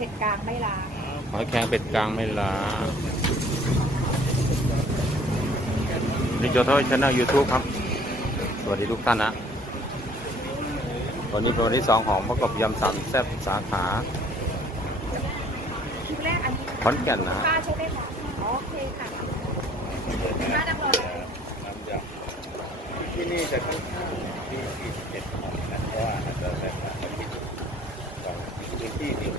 ผ็ดกลางไม่ล้างหอยแครงเป็ดกลางไม่ล้างดิจิทัลช anel YouTube ครับ สวัสดีทุกท่านนะวันนี้เป็นวันที่สองของประกอบยำสามแซ่บสาขาชุดแรกอันนี้ขอนแก่นนะป้าใช่ไหมคะโอเคค่ะป้าดังรอที่นี่จะค่อนข้างมีกลิ่นเผ็ดหอมนะเพราะว่าอาจจะแตกต่าที่ของพื้นที่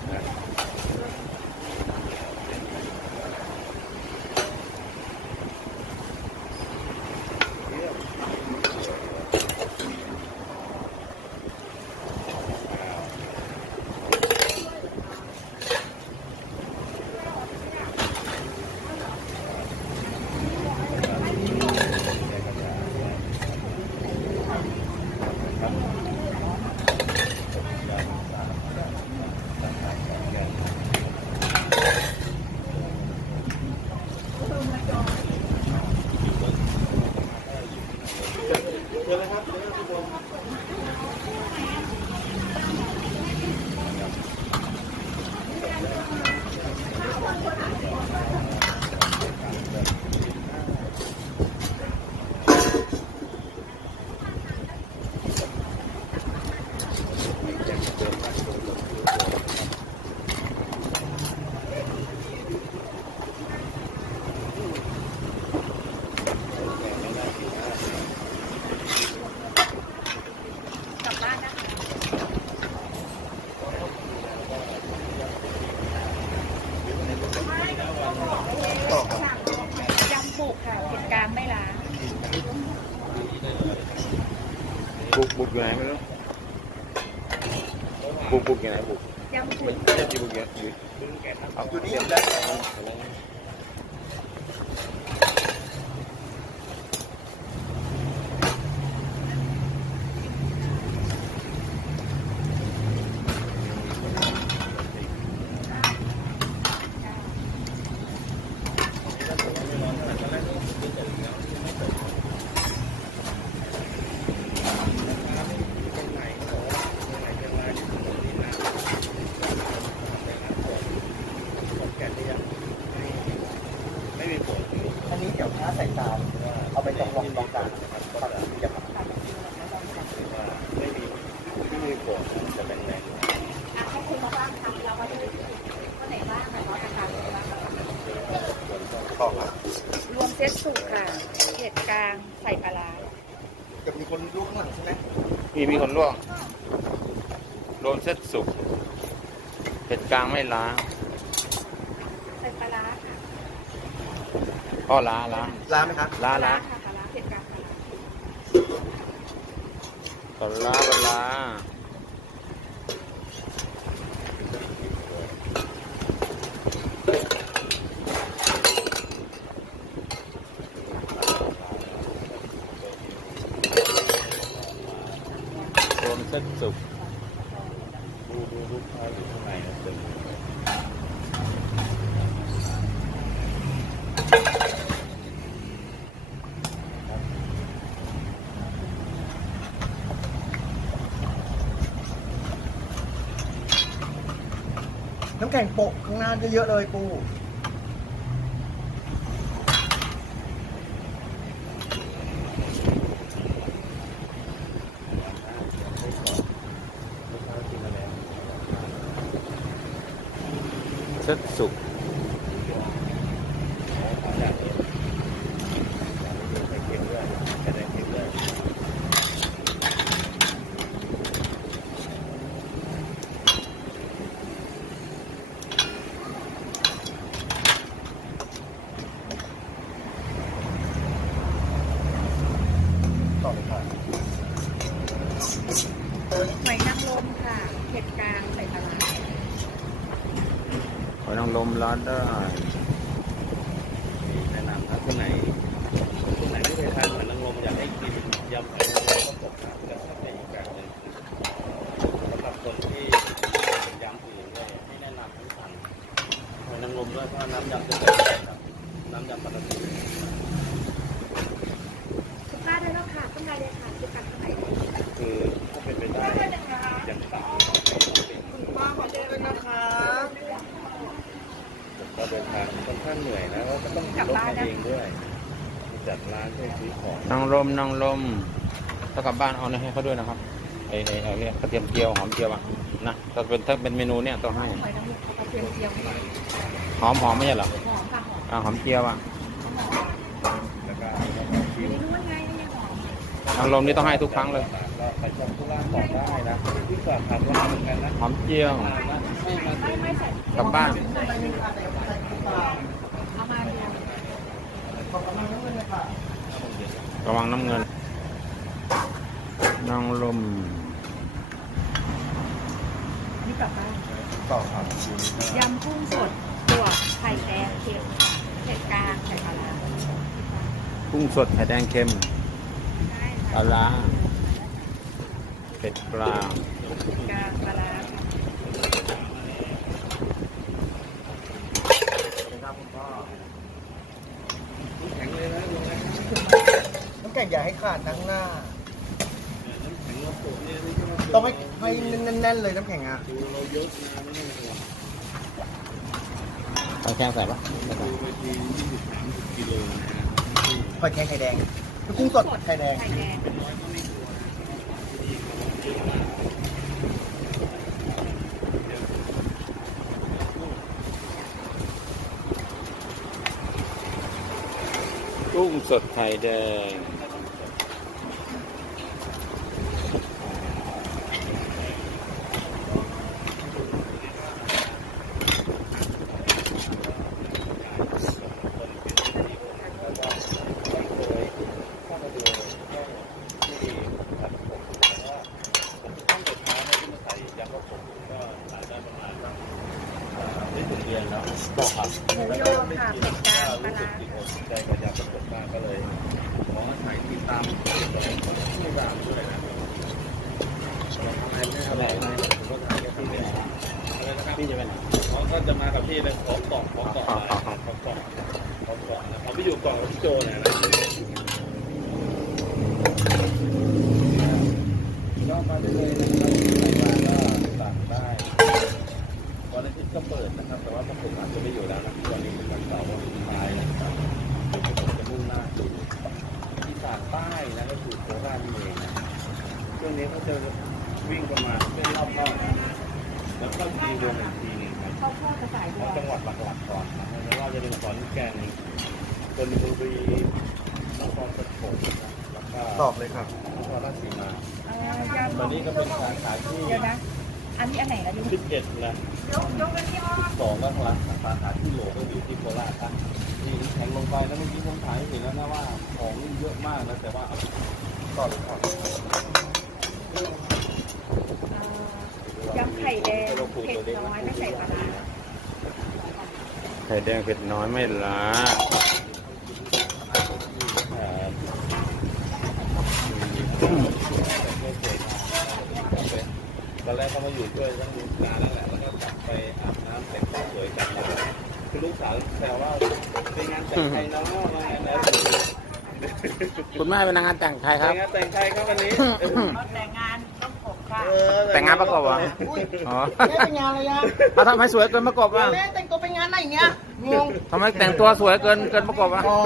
มมีมีคนร่วง โดนเซ็ตสุกเป็ดกลางไม่ล้างใส่ปลาร้าค่ะก็ล้าล้างร้านไหมครับล้าล้าค่ะปลาร้าเผ็ดกลางปลาร้าก็ล้าก็ล้าโดนเซ็ตสุก ดูดูลูกค้าอยู่ข้างในนะตึง น้ำแข็งโปะข้างหน้าเยอะๆเลยปูลูกค้ากินอะไรเซ็ตสุก อยากเห็นไปเก็บด้วยจะได้เก็บด้วย ต่อเลยครับ หอยนางรมค่ะเผ็ดกลางใส่ปลาร้า ห อยนางรมร้านได้แนะนำถ้าคนไหนคนไหนไม่เคยทานหอยนางรมอยากให้กินยำหอยนางรมก็ตกน้ำจะชอบในอีกแบบหนึ่งสำหรับคนที่เป็นยำอื่นเลยให้แนะนำให้สั่งหอยนางรมด้วยเพราะน้ำยำจะแตกต่างกับน้ำยำปกติ คุณป้าได้แล้วค่ะข้างในเลยค่ะคือตักข้างในเลย คือถ้าเป็นไปได้อย่างต่ำ ป้าขอเจอกันนะคะ ท่านเหนื่อยนะก็ต้องขี่รถมาเองด้วยจัดร้านช่วยซื้อของ นางลมนางลมถ้ากลับบ้านเอาเนี่ยให้เขาด้วยนะครับไอ้ไอ้ไอ้เนี่ยกระเทียมเจียวหอมเจียวอะนะถ้าเป็นถ้าเป็นเมนูเนี่ยต้องให้หอยนางรมเอากระเทียมเจียวหน่อยหอมหอมไม่ใช่เหรอหอมค่ะหอมอ่าหอมเจียวอะแล้วก็ไม่รู้ว่าไงนี่ยังหอมนางลมนี่ต้องให้ทุกครั้งเลยก็ไปชมทุล่าต่อได้นะที่เกิดทำร้านเหมือนกันนะหอมเจียวไม่มาไม่ไม่ใส่กลับบ้านเอามาดูระวังน้ำเงิน นางลมนี่กลับบ้านต่อครับยำกุ้งสดตัวไข่แดงเค็มเผ็ดกลางใส่ปลาร้ากุ้งสดไข่แดงเค็มปลาร้าเป็ดปลากลางปลาร้าแข็งเลยนะลุงนะน้ำแข็งอย่าให้ขาดทั้งหน้า ต้องให้ให้แน่นๆเลยน้ำแข็งอะดูเรายกมาไม่ต้องห่วงเอาแค่ใส่ปะดูไปทียี่สิบสามสิบกิโลนะฮะหอยแครงไข่แดงคือกุ้งสดไข่แดงไข่แดงกุ้งสดไข่แดง เข้ามาดูแค่ที่ตัดผมว่าต้องเด็ดท้ายที่มาใส่ยำกระผมก็ขายได้ประมาณสักได้ถึงเดือนแล้วก็ครับ หมูโยกค่ะเผ็ดกลางปลา รู้สึ ร้าก ติดอกติดใจกับยำกระผมมากก็เลยขอมาถ่ายติดตามที่ร้านด้วยนะทำไมไม่ทำไมผมก็ถ่ายกับพี่ไปไหนอะไรนะครับ พี่จะไปไหน เขาก็จะมากับพี่เลยขอเกาะขอเกาะอะไรขอเกาะขอเกาะนะเขาไปอยู่เกาะกับพี่โจเนี่ยนะก็มาได้เลยนะครับใครมาก็สั่งได้วันอาทิตย์ก็เปิดนะครับ แต่ว่าผมอาจจะไม่อยู่แล้วนะวันนี้เป็นวันเสาร์วันสุดท้ายนะครับผมจะมุ่งหน้าสู่ที่สานใต้นะก็คือโคราชนี่เองนะ ช่วงนี้เขาจะวิ่งประมาณเป็นรอบๆนะแล้วก็ทีวงอีกทีหนึงครับข้าวโพดกระสายบัวเอาจังหวัดหลักๆก่อนนะไม่ว่าจะเป็นขอนแก่นชลบุรีนครปฐมนะแล้วก็ตอบเลยครับ นครราชสีมาเอ่อยำตอนนี้ก็เป็นสาขาที่ เดี๋ยวนะ อันนี้อันไหนนะลุง11นะยกยกกันที่อ้อสองก็ทางสาขาที่โหลก็อยู่ที่โคราชครับนี่แข่งลงไปแล้วเมื่อกี้ผมถ่ายให้เห็นแล้วนะว่าของนี่เยอะมากนะแต่ว่าต่อเลยครับ เอ่อยำไข่แดงเผ็ดน้ อยไม่ใส่ปลาร้าไข่แดงเผ็ดน้อยไม่ล้าเอ่อตอนแรกเขามาอยู่ด้วยตั้งนานแล้วแหละแล้วก็กลับไปอาบน้ำแต่งตัวสวยกันแล้วคือลูกสาวแซวว่าเป็นงานแต่งไทยเนาะว่าไงนะคุณแม่เป็นนางงานแต่งไทยคเป็รับนงานแต่งไทยครับวันนี้ แต่งงาน แต่งงานประกอบเหรออุ้ยอ๋อแม่เป็นงานอะไรอะเอาทำไมสวยเกินประกอบอะแม่แต่งตัวเป็นงานไหนเนี่ยงงทำไมแต่งตัวสวยเกินเกินประกอบอะอ๋อ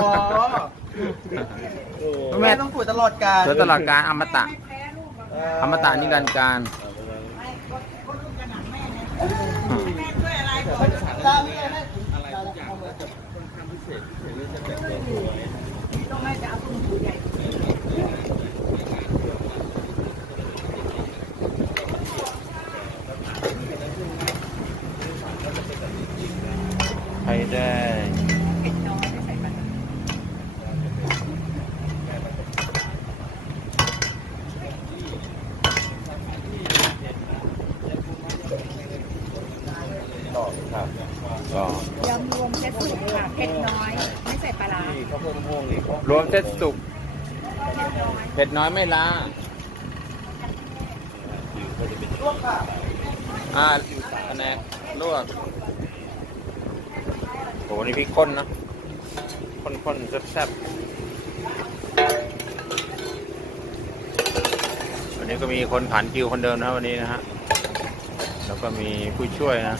โอ้แม่แม่ต้องสวยตลอดกาลสวยตลอดการอมตะไม่แพ้ลูกหรอกอมตะนิรันดร์การไม่ก็ก็ลูกจะหนังแม่เนี่ยอืมแม่ช่วยอะไรก่อน ตามนี้เลยแม่ อะไรทุกอย่างก็จะค่อนข้างพิเศษพิเศษเลยจะแต่งตัวสวย ต้องแม่จะเอาตุ้มหูใหญ่ ไข่แดงเผ็ดน้อยไม่ใส่ปลาร้าต่อครับก็ยำรวมเซ็ตสุกค่ะเผ็ดน้อย ไม่ใส่ปลาร้าที่เขาเพิ่มม่วงนี่เขารวมเส้นสุกเผ็ดน้อยไม่ล้าคิวเขาจะเป็นลวกค่ะอ่าคะแนนลวก โหนี่พริกข้นนะข้นๆแซ่บๆวันนี้ก็มีคนผ่านคิวคนเดิมนะวันนี้นะฮะแล้วก็มีผู้ช่วยนะ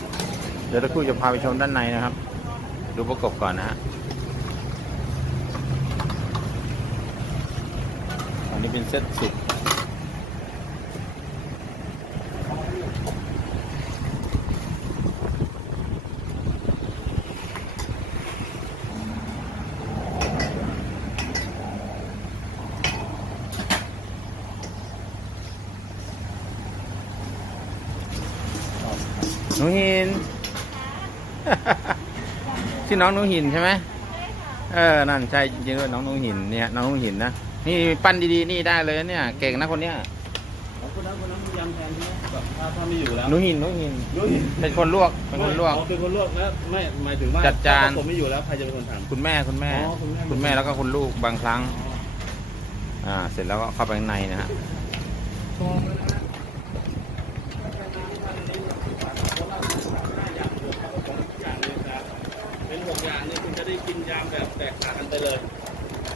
เดี๋ยวตะคู่จะพาไปชมด้านในนะครับ ดูประกบก่อนนะฮะอันนี้เป็นเซตสุก หนูหิน ชื่อน้องหนูหินใช่ไหมเออ นั่นใช่จริงๆด้วยน้องหนูหินเนี่ยน้องหนูหินนะ นี่ปั้นดีๆนี่ได้เลยเนี่ย เก่งนะคนเนี้ยของคุณนั้นคุณนั้นยำแทนใช่ไหมแบบถ้าถ้าไม่อยู่แล้วหนูหินหนูหิน รู้เห็นเป็นคนลวก เป็นคนลวก อ๋อเป็นคนลวกแล้วไม่หมายถึงว่าจัดจานถ้ผมไม่อยู่แล้วใครจะเป็นคนทำ คุณแม่คุณแม่ อ๋อคุณแม่ คุณแม่แล้วก็คุณลูกบางครั้ง อ่า เสร็จแล้วก็เข้าไปข้างในนะฮะเป็นหกอย่างนี้คุณจะได้ กินยำแบบแตกต่างกันไปเลย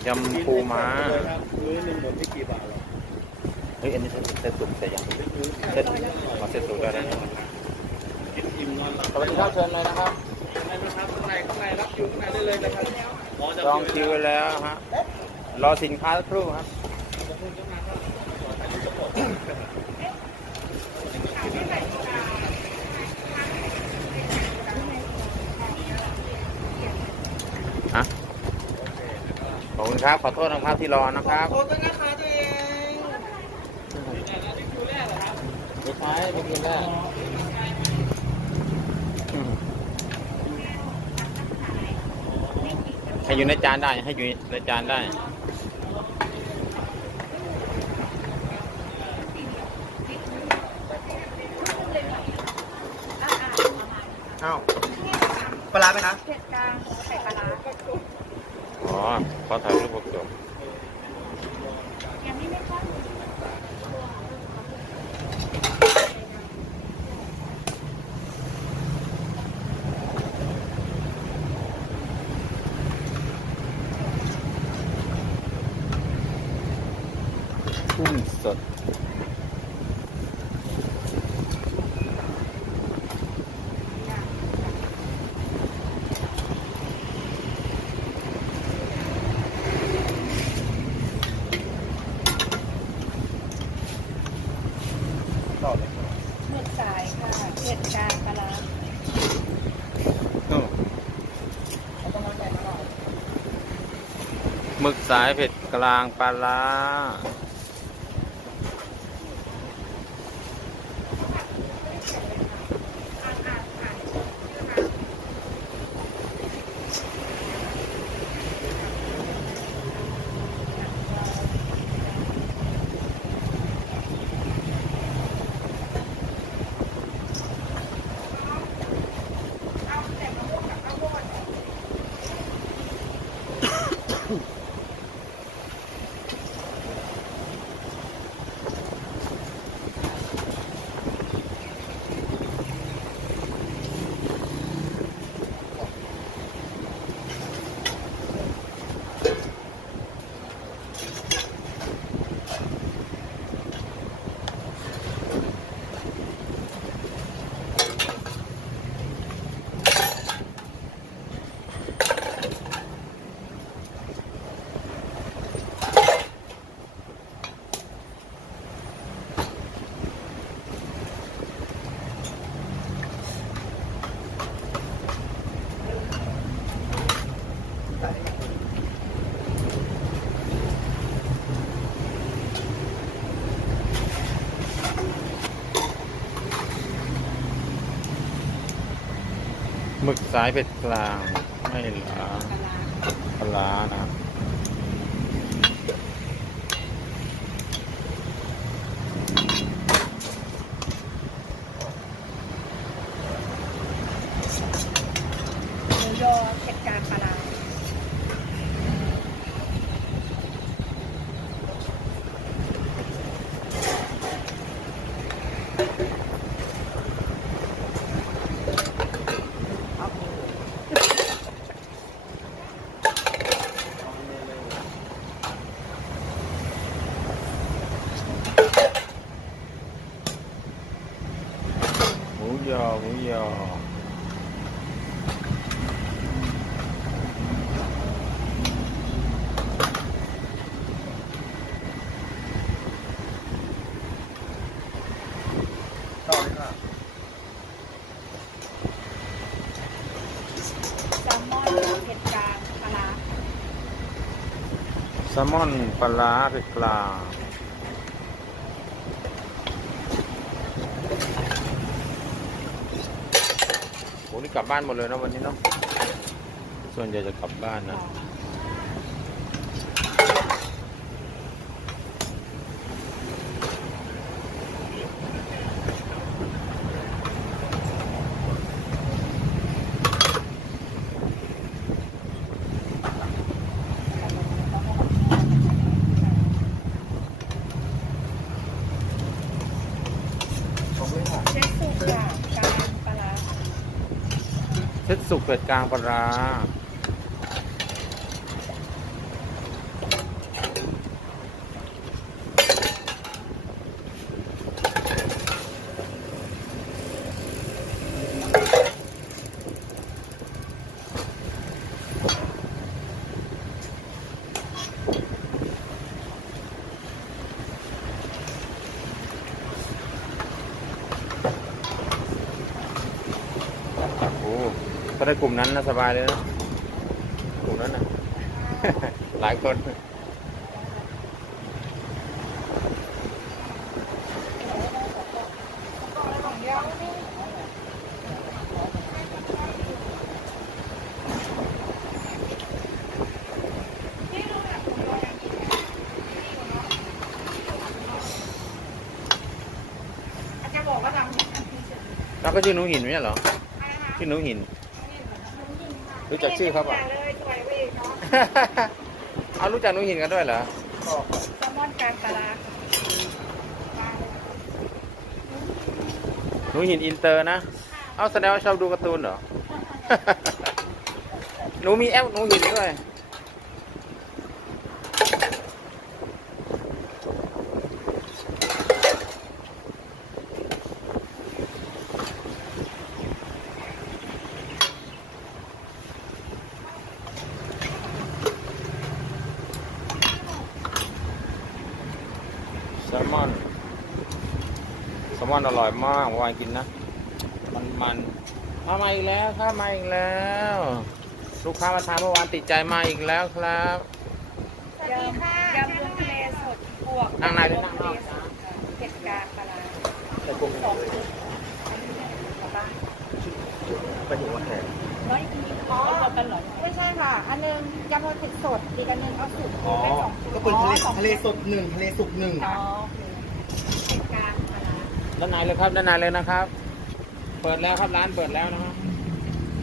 ยำปูม้าครับมื้อหนึ่งหมดไม่กี่บาทหรอกเฮ้ยอันนี้เซตสุกเสร็จยังเซตมาเซตสุกแล้วนะกินอิ่มนอนหลับสวัสดีครับเชิญเลยนะครับข้างในนะครับข้างในข้างในรับคิวข้างในได้เลยนะครับอ๋อจะจองคิวไว้แล้วฮะรอสินค้าสักครู่ครับ ฮะ ข อบคุณครับ ขอโทษนะครับที่รอนะครับโทษด้วยนะคะตัวเองไม่ใช่ไม่กินแล้วให้อยู่ในจานได้ ให้อยู่ในจานได้ เอ้าปลาร้าไหมคะ เผ็ดกลางใส่ปลาร้า อ๋อ ขอถ่ายรูปประกบยังไม่ไม่ค่อยกุ้งสด ต่อเลย หมึกสายค่ะเผ็ดกลางปลาร้า โอ้หมึก สายเผ็ดกลางปลาล้า หมึกสายเผ็ดกลาง ไม่หลาปลาร้านะ หมูยอเผ็ดกลางปลาร้า หมูยอหมูยอ แซลมอนเผ็ดกลางปลาร้า แซ ลมอนปลาเป็ดปลาโหนี่กลับบ้านหมดเลยเนะวันนี้เนาะส่วนใหญ่จะกลับบ้านนะ ผมไม่หา เช็คสุกค่ะกลางปลาร้า เซ็ต สุกเผ็ดกลางปลาร้า โอ้ ถ้าได้กลุ่มนั้นนะสบายเลยนะกลุ่มนั้นนะ หลายคนอาจจะบอกว่าทำแล้วก็ชื่อหนูหินไม่ใช่เหรอชื่อหนูหิน รู้จักชื่อเขาป่ะ เลยสวยเว้ยเนาะเอารู้จักหนูหินกันด้วยเหรอ แซลมอนกลางปลาร้าหนูหินอินเตอร์นะ เอาแสดงว่าชอบดูการ์ตูนเหรอ หนูมีแอปหนูหินด้วย แซลมอน แซลมอนอ ร่อยมากเมื่อวานกินนะ มันมันมามาอีกแล้วครับมาอีกแล้ว ลูกค้ามาทานเมื่อวานติดใจมาอีกแล้วครับยำยำรวมทะเลสดบวกนั่งในหรือนั่งนอกเผ็ดกลางปลาร้าแต่กลุ่มสองชุดเอาปะไปถึงว่าแขกร้อยอีกอ๋อกันเหรอไม่ใช่ค่ะ อันนึงยำรวมเผ็ดสดอีกอันนึงเอาสุกอ๋อได้สองชุดก็เป็นทะเลอ๋อทะเลสดหนึ่งทะเลสุกหนึ่ง ด้านในเลยครับด้านในเลยนะครับ เปิดแล้วครับร้านเปิดแล้วนะฮะ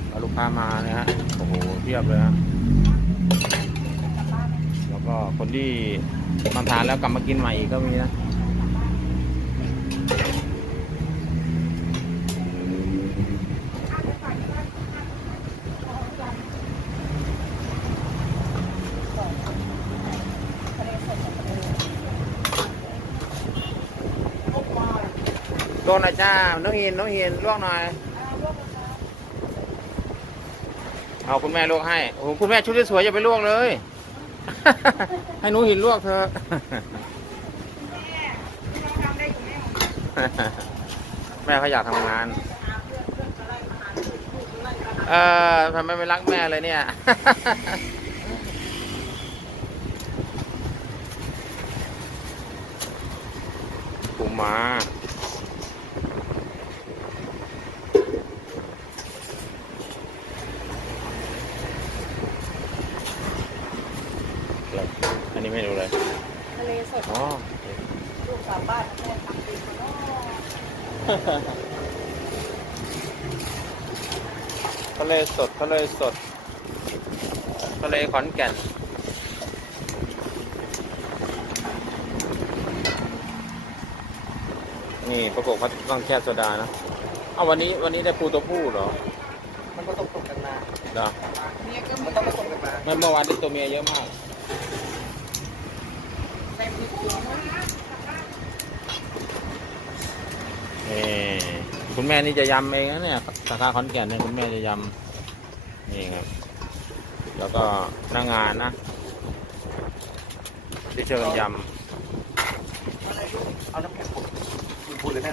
เอาลูกค้ามาเนี่ยฮะโอ้โหเทียบเลยฮะแล้วก็คนที่มาทานแล้วกลับมากินใหม่อีกก็มีนะเลสดกับทะเล ลวกหน่อยจ้าน้องหินน้องหินลวกหน่อย เอาคุณแม่ลวกให้ โอ้โหคุณแม่ชุดสวยๆอย่าไปลวกเลย ให้หนูหินลวกเถอแม่เขาอยากทำงาน เออทำไมไม่รักแม่เลยเนี่ยปูมาเดี๋ยวอันนี้ไม่รู้เลย ทะเลสด อ๋อ ลูกกลับบ้านแม่ทำดีกว่าเนาะ ทะเลสดทะเลสด ทะเลขอนแก่น นี่ประกบเขาต้องแช่โซดานะเอาวันนี้วันนี้ได้ปูตัวผู้เหรอ มันก็ตกตกกันมาเหรอมันต้องผสมกันมาเมื่อเมื่อวานที่ตัวเมียเยอะมากนี่คุณแม่นี่จะยำเองนะเนี่ย สาขาขอนแก่นเนี่ยคุณแม่จะยำนี่ครับ แล้วก็หน้างานนะที่เชิญยำ เอาน้ำแข็งผมคุณพูดเลยแม่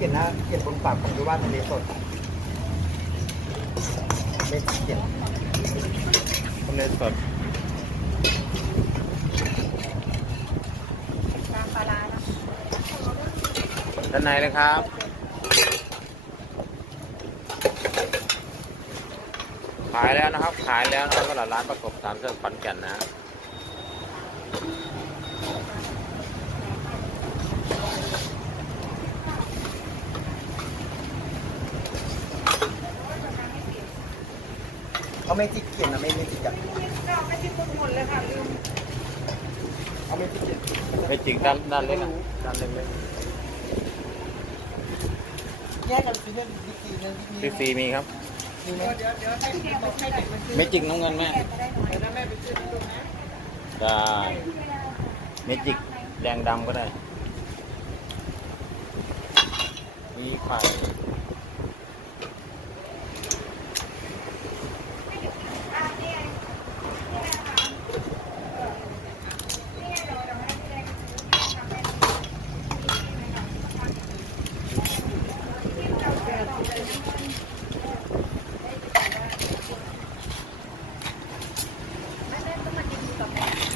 เขียนหน้าเขียนบนปากผมด้ วยว่าทะเลสดเมจิเขียนทะเลสดตามปลาร้านะด้านในเลยครับขายแล้วนะครับ ขายแล้วนะครับสำหรับร้านประกบสามเส้นขอนแก่นนะ เอาเมจิเขียนนะเมจิอะไม่ใช่ทุกคนเลยค่ะลืมเอาเมจิเขียนไม่จริงด้านด้านเล็กอะด้านเล็กแยกกันซื้อเนี่ยบิ๊กซีเนี่ยๆซีซีมีครับ มีไหมเดี๋ยวเดี๋ยวให้พี่บอกให้เด็กมันซื้อไม่จริงน้ำเงินแม่แม่จะได้น้อยแล้วแม่ไปซื้อที่ตรงนั้นได้เมจิกแดงดำก็ได้ มีไข่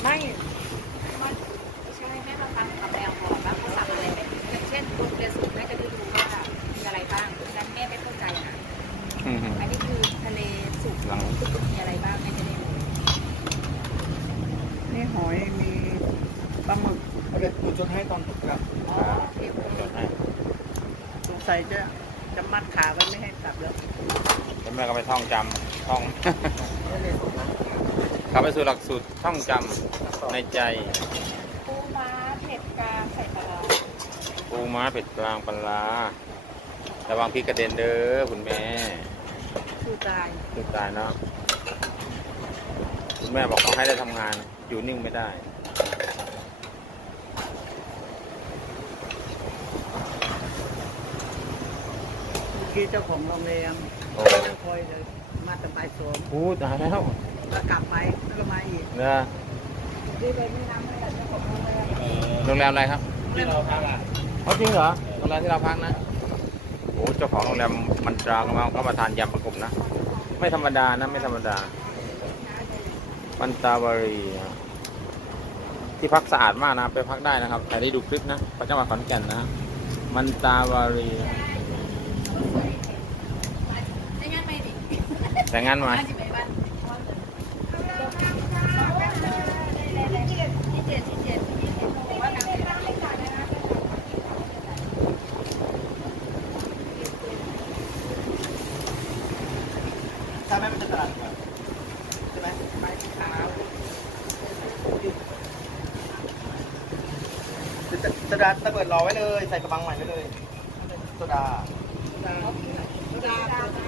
ไม่มันไม่ใช่แม่มาฟังกับแมวก่อนว่าเขาสั่งอะไรแบบอย่างเช่นบนเรือสูงแม่จะได้รู้ว่ามีอะไรบ้างดังนั้นแม่ไม่เข้าใจนะ อื้อหือ อันนี้คือทะเลสุก หลัง มีอะไรบ้างแม่จะได้รู้ นี่หอยมีปลาหมึก เอาเดี๋ยวหนูจดให้ตอนจบครับ อ๋อโอเคโอเค จดให้ สงสัยจะจะมัดขาไว้ไม่ให้กลับแล้ว แล้วแม่ก็ไป ท่องจำท่องทะเลสดนะเข้าไปสู่หลักสูตรท่องจำในใจ ปูม้าเผ็ดกลางใส่ปลาร้าปูม้าเป็ดกลางปลาร้าระวังพริกกระเด็นเด้อคุณแม่สู้ตายลูกตายเนาะคุณแม่บอกเขาให้ได้ทำงาน อยู่นิ่งไม่ได้เมื่อกี้เจ้าของโรงแรม โอ้คอยเลยมาแต่บ่ายสองพูดตายแล้วแล้วกลับไปแล้วก็มาอีกเนอะดีเลยไม่น้ำไม่แต่เจ้าของโรงแรมเออโรงแรมอะไรครับที่เราพักอะเขาจริงเหรอโรงแรมที่เราพักนะโอ้เจ้าของโรงแรมมันตราก็มาก็มาทานยำประกบนะ ไม่ธรรมดานะไม่ธรรมดามันตาวารีอะที่พักสะอาดมากนะไปพักได้นะครับแต่ได้ดูคลิปนะพระจังหวัดขอนแก่นนะมันตาวารี ไม่งั้นไม่ดิ แต่งงานมาน่าจะไปบ้าไม่ขายนะใช่ไหมมันจะตลาดก่อนใช่ไหมไปเช้าจะโซดาตะเบิดรอไว้เลย ใส่กระบังใหม่ไว้เลยโซดา ดา โซดา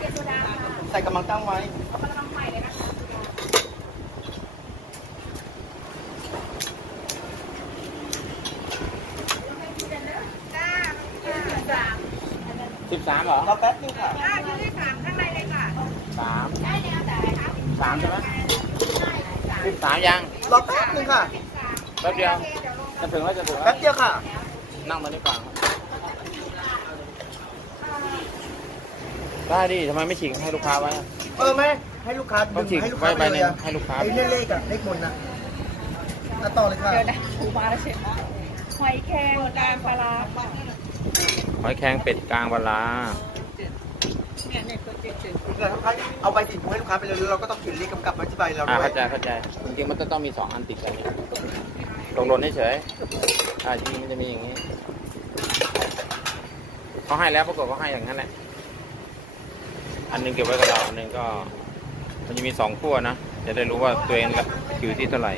เจ็ดโซดาค่ะ ใส่กระบังตั้งไว้กำลังใหม่เลยนะคะสิบสามเหรอรอแป๊บนึงค่ะอ่าชื่อที่สามข้างในเลยค่ะสามได้แล้วแต่คะสามใช่ไหมสิบสามยังรอแป๊บนึงค่ะแป๊บเดียวจะถึงแล้วจะถึงแล้แป๊วบเดียวค่ะ นั่งมาดีกว่า ได้ดิทำไมไม่ฉีกให้ลูกค้าไว้อะเออแม่ให้ลูกค้าต้องฉีกให้ลูกค้าไว้ใบหนึ่งเลยอะให้ลูกค้า ไอ้เนี่ยเลขอะเลขบนนะอะต่อเลยค่ะเดี๋ยวนะถูมาแล้วเช็ดหอยแครงกลางปลาร้าค่ะหอยแครงเป็ดกลางปลาร้าเนี่ยเนี่ยก็เจ็ดเจ็ดเอาใบสีผูให้ลูกค้าไปเลยแล้วเราก็ต้องเขียนเลขกำกับไว้ที่ใบเราอ่าด้วยเข้าใจเข้าใจจริงๆมันจะต้องมีสองอันติดกันเนี่ยตรงหล่นเฉยๆอ่าจริงๆมันจะมีอย่างนี้เขาให้แล้วปรากฏเขาให้อย่างนั้นแหละ อันหนึงเก็บไว้กับเราอันหนึงก็ มันจะมีสองขั้วนะ จะได้รู้ว่าตัวเองอยู่ที่เท่าไหร่